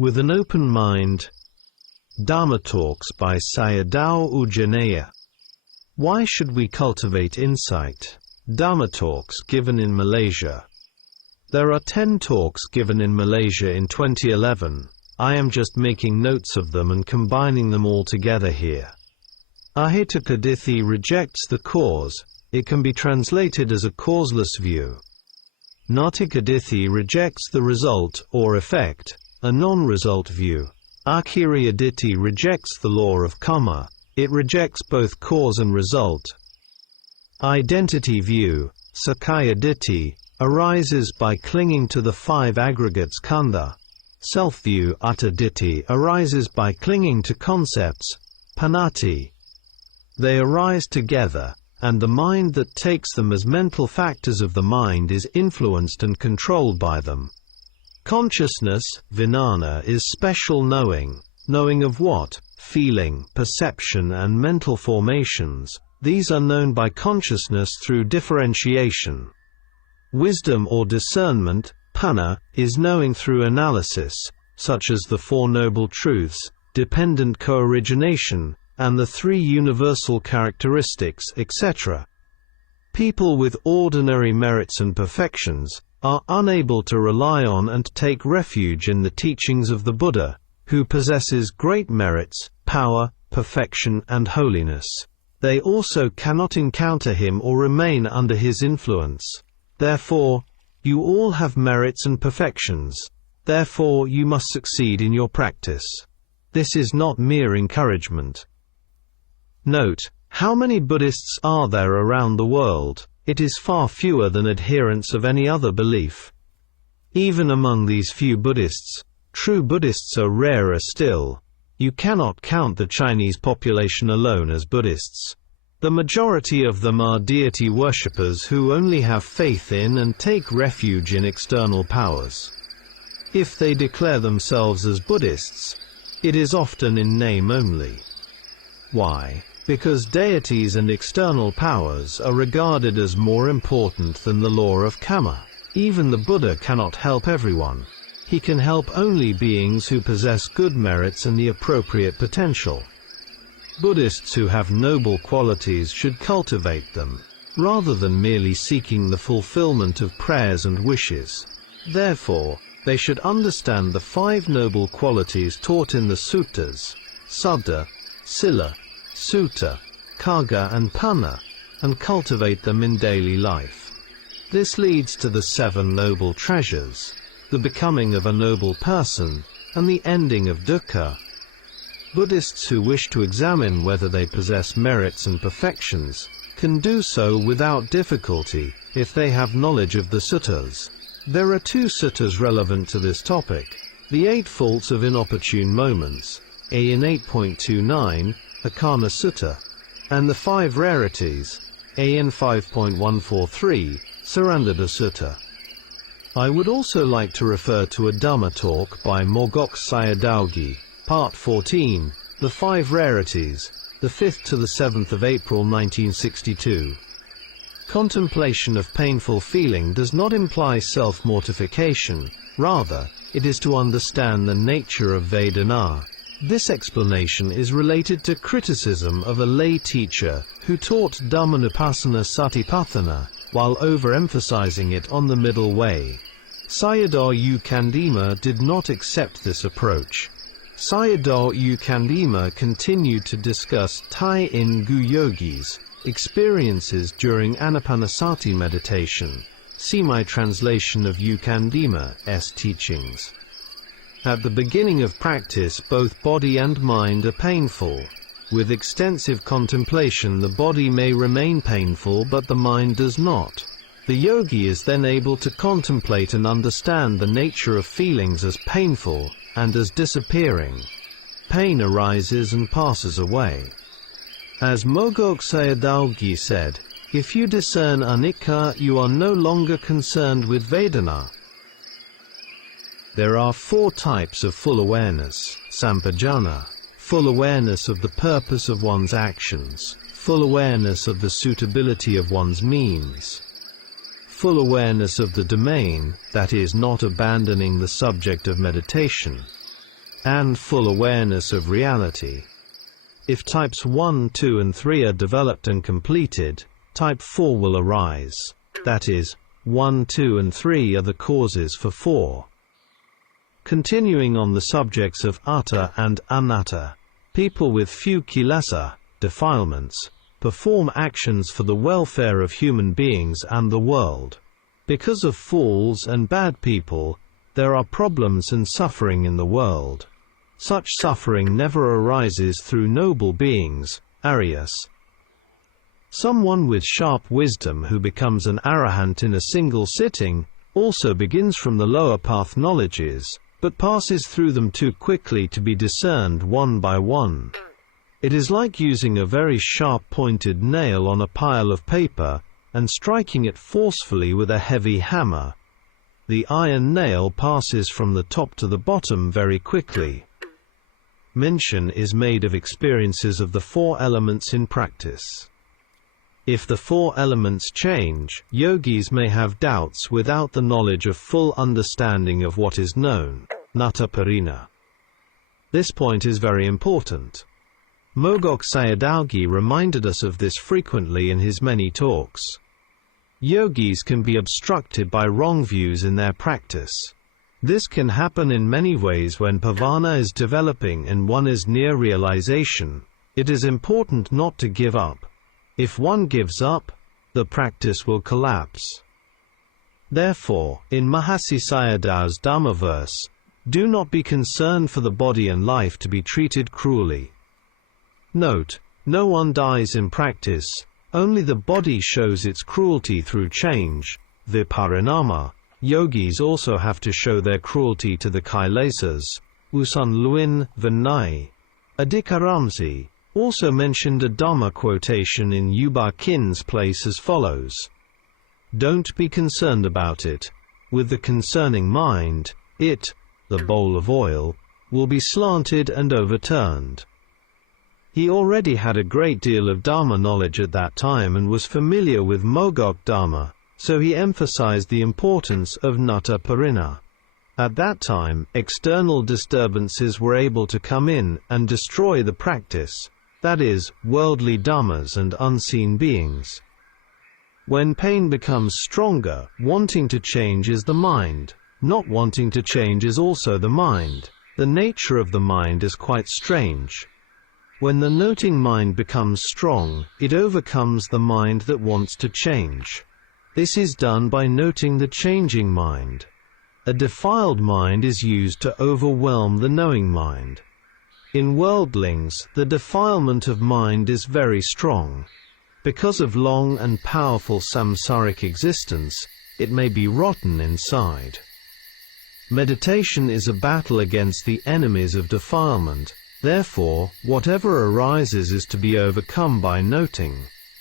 With an open mind. Dhamma Talks by Sayadaw Jhaneyya. Why should we cultivate insight? Dhamma Talks given in Malaysia. There are 10 talks given in Malaysia in 2011. I am just making notes of them and combining them all together here. Ahetukadithi rejects the cause. It can be translated as a causeless view. Natikadithi rejects the result or effect, a non-result view. Akhiriyadithi rejects the law of karma. It rejects both cause and result. Identity view, Sakayaditti, arises by clinging to the 5 aggregates khandha. Self-view, Attaditti, arises by clinging to concepts, panati. They arise together, and the mind that takes them as mental factors of the mind is influenced and controlled by them. Consciousness, Vijnana, is special knowing. Knowing of what? Feeling, perception and mental formations. These are known by consciousness through differentiation. Wisdom or discernment, Panna, is knowing through analysis, such as the 4 Noble Truths, dependent co-origination, and the 3 universal characteristics, etc. People with ordinary merits and perfections are unable to rely on and take refuge in the teachings of the Buddha, who possesses great merits, power, perfection and holiness. They also cannot encounter him or remain under his influence. Therefore, you all have merits and perfections. Therefore you must succeed in your practice. This is not mere encouragement. Note, how many Buddhists are there around the world? It is far fewer than adherents of any other belief. Even among these few Buddhists, true Buddhists are rarer still. You cannot count the Chinese population alone as Buddhists. The majority of them are deity worshippers who only have faith in and take refuge in external powers. If they declare themselves as Buddhists, it is often in name only. Why? Because deities and external powers are regarded as more important than the law of karma. Even the Buddha cannot help everyone. He can help only beings who possess good merits and the appropriate potential. Buddhists who have noble qualities should cultivate them, rather than merely seeking the fulfillment of prayers and wishes. Therefore, they should understand the 5 noble qualities taught in the suttas, Saddha, Sila, Sutta, Kagga and Panna, and cultivate them in daily life. This leads to the 7 noble treasures, the becoming of a noble person, and the ending of dukkha. Buddhists who wish to examine whether they possess merits and perfections can do so without difficulty if they have knowledge of the suttas. There are 2 suttas relevant to this topic: the 8 faults of inopportune moments, A in 8.29, Akana Sutta, and the 5 rarities, A in 5.143, Sarandada Sutta. I would also like to refer to a Dhamma talk by Mogok Sayadaw, Part 14, The 5 Rarities, the 5th to the 7th of April 1962. Contemplation of painful feeling does not imply self-mortification, rather, it is to understand the nature of Vedana. This explanation is related to criticism of a lay teacher who taught Dhammanupassana Satipatthana while overemphasizing it on the middle way. Sayadaw Jhaneyya did not accept this approach. Sayadaw Jhaneyya continued to discuss Tai-in Gu Yogis, experiences during Anapanasati meditation. See my translation of Jhaneyya's teachings. At the beginning of practice, both body and mind are painful. With extensive contemplation, the body may remain painful but the mind does not. The yogi is then able to contemplate and understand the nature of feelings as painful and as disappearing. Pain arises and passes away. As Mogok Sayadaw said, if you discern anicca, you are no longer concerned with Vedana. There are 4 types of full awareness: sampajana, full awareness of the purpose of one's actions, full awareness of the suitability of one's means, full awareness of the domain, that is, not abandoning the subject of meditation, and full awareness of reality. If types 1, 2 and 3 are developed and completed, type 4 will arise. That is, 1, 2 and 3 are the causes for 4. Continuing on the subjects of atta and anatta, people with few kilesa, defilements, perform actions for the welfare of human beings and the world. Because of fools and bad people, there are problems and suffering in the world. Such suffering never arises through noble beings, Aryas. Someone with sharp wisdom who becomes an arahant in a single sitting, also begins from the lower path knowledges, but passes through them too quickly to be discerned one by one. It is like using a very sharp-pointed nail on a pile of paper, and striking it forcefully with a heavy hammer. The iron nail passes from the top to the bottom very quickly. Mention is made of experiences of the 4 elements in practice. If the 4 elements change, yogis may have doubts without the knowledge of full understanding of what is known, nata parina. This point is very important. Mogok Sayadaw reminded us of this frequently in his many talks. Yogis can be obstructed by wrong views in their practice. This can happen in many ways when pavana is developing and one is near realization. It is important not to give up. If one gives up, the practice will collapse. Therefore, in Mahasi Sayadaw's Dhamma verse, do not be concerned for the body and life to be treated cruelly. Note, no one dies in practice, only the body shows its cruelty through change, viparinama. Yogis also have to show their cruelty to the kilesas, usan luin vinay. Adhikaramsi also mentioned a Dhamma quotation in Yuba Kin's place as follows. Don't be concerned about it. With the concerning mind, it, the bowl of oil, will be slanted and overturned. He already had a great deal of Dhamma knowledge at that time and was familiar with Mogok Dhamma, so he emphasized the importance of nata parina. At that time, external disturbances were able to come in and destroy the practice, that is, worldly dhammas and unseen beings. When pain becomes stronger, wanting to change is the mind. Not wanting to change is also the mind. The nature of the mind is quite strange. When the noting mind becomes strong, it overcomes the mind that wants to change. This is done by noting the changing mind. A defiled mind is used to overwhelm the knowing mind. In worldlings, the defilement of mind is very strong. Because of long and powerful samsaric existence, it may be rotten inside. Meditation is a battle against the enemies of defilement. Therefore, whatever arises is to be overcome by noting.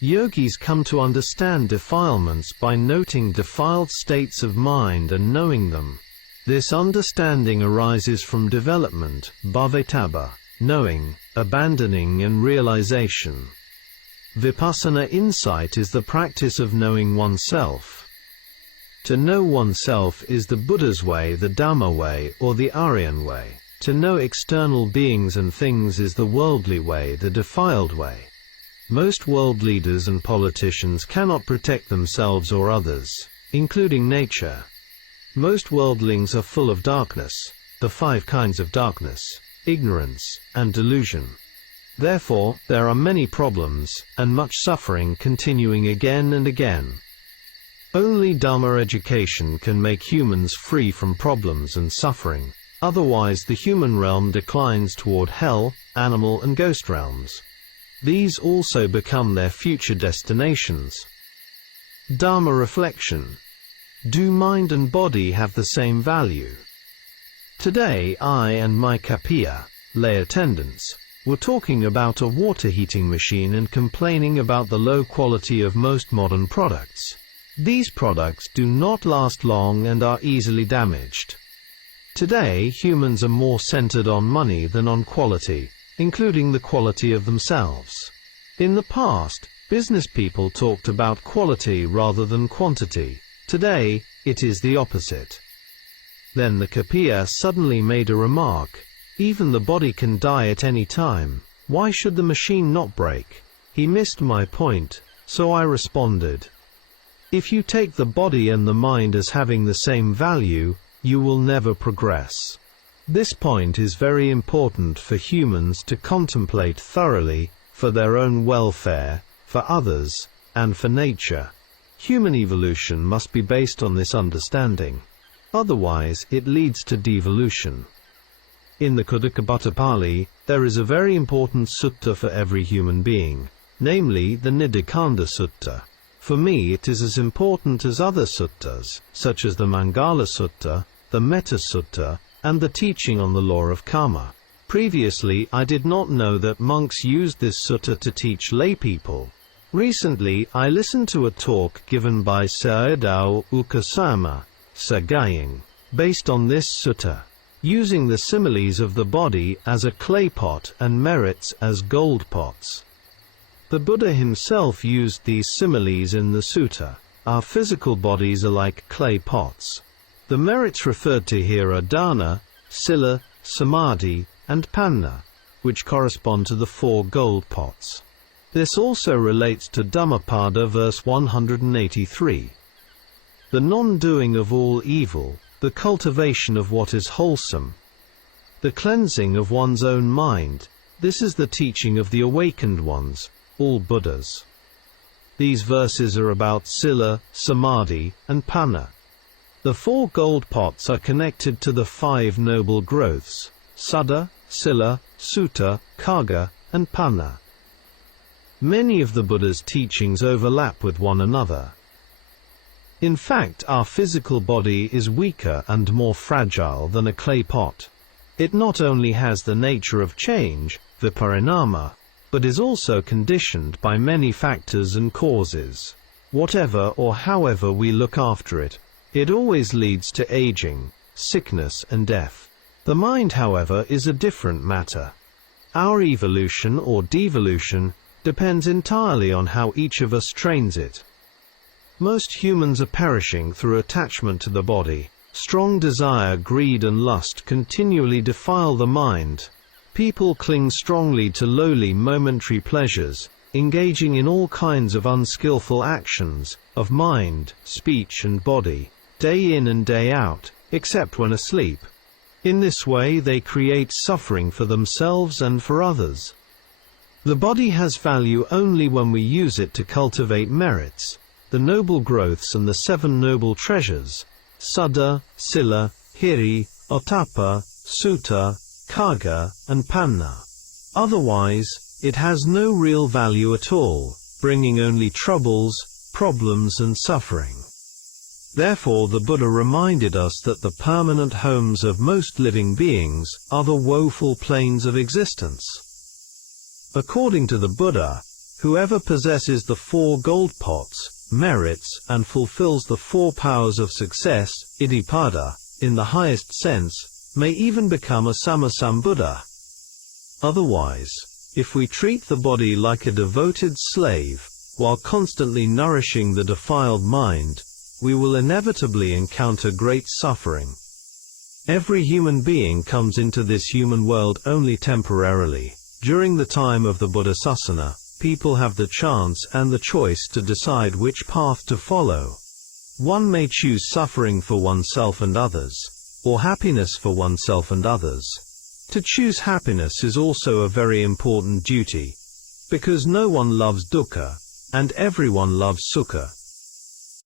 Yogis come to understand defilements by noting defiled states of mind and knowing them. This understanding arises from development, bhavetaba, knowing, abandoning and realization. Vipassana insight is the practice of knowing oneself. To know oneself is the Buddha's way, the Dhamma way, or the Aryan way. To know external beings and things is the worldly way, the defiled way. Most world leaders and politicians cannot protect themselves or others, including nature. Most worldlings are full of darkness, the 5 kinds of darkness, ignorance, and delusion. Therefore, there are many problems, and much suffering continuing again and again. Only Dhamma education can make humans free from problems and suffering. Otherwise the human realm declines toward hell, animal and ghost realms. These also become their future destinations. Dharma reflection. Do mind and body have the same value? Today I and my kapiya, lay attendants, were talking about a water heating machine and complaining about the low quality of most modern products. These products do not last long and are easily damaged. Today, humans are more centered on money than on quality, including the quality of themselves. In the past, business people talked about quality rather than quantity. Today, it is the opposite. Then the kapiya suddenly made a remark. Even the body can die at any time. Why should the machine not break? He missed my point, so I responded. If you take the body and the mind as having the same value, you will never progress. This point is very important for humans to contemplate thoroughly, for their own welfare, for others, and for nature. Human evolution must be based on this understanding. Otherwise, it leads to devolution. In the Khuddaka Pali, there is a very important sutta for every human being, namely the Nidikanda Sutta. For me it is as important as other suttas, such as the Mangala Sutta, the Metta Sutta, and the teaching on the law of karma. Previously I did not know that monks used this sutta to teach lay people. Recently I listened to a talk given by Sayadaw Jhaneyya, based on this sutta, using the similes of the body as a clay pot and merits as gold pots. The Buddha himself used these similes in the sutta. Our physical bodies are like clay pots. The merits referred to here are dana, sila, samadhi, and panna, which correspond to the 4 gold pots. This also relates to Dhammapada verse 183. The non-doing of all evil, the cultivation of what is wholesome, the cleansing of one's own mind, this is the teaching of the awakened ones, all Buddhas. These verses are about sila, samadhi, and panna. The 4 gold pots are connected to the 5 noble growths, Saddha, Sila, Sutta, Kagga, and Panna. Many of the Buddha's teachings overlap with one another. In fact, our physical body is weaker and more fragile than a clay pot. It not only has the nature of change, viparinama, but is also conditioned by many factors and causes. Whatever or however we look after it, it always leads to aging, sickness and death. The mind, however, is a different matter. Our evolution or devolution depends entirely on how each of us trains it. Most humans are perishing through attachment to the body. Strong desire, greed and lust continually defile the mind. People cling strongly to lowly momentary pleasures, engaging in all kinds of unskillful actions, of mind, speech and body, day in and day out, except when asleep. In this way they create suffering for themselves and for others. The body has value only when we use it to cultivate merits, the noble growths and the 7 noble treasures, Saddha, Sila, Hiri, Ottappa, Sutta, Kagga, and Panna. Otherwise, it has no real value at all, bringing only troubles, problems and suffering. Therefore the Buddha reminded us that the permanent homes of most living beings are the woeful planes of existence. According to the Buddha, whoever possesses the 4 gold pots, merits, and fulfills the 4 powers of success, Iddhipada, in the highest sense, may even become a Sammasambuddha. Otherwise, if we treat the body like a devoted slave, while constantly nourishing the defiled mind, we will inevitably encounter great suffering. Every human being comes into this human world only temporarily. During the time of the Buddhasasana, people have the chance and the choice to decide which path to follow. One may choose suffering for oneself and others, or happiness for oneself and others. To choose happiness is also a very important duty, because no one loves dukkha, and everyone loves sukha.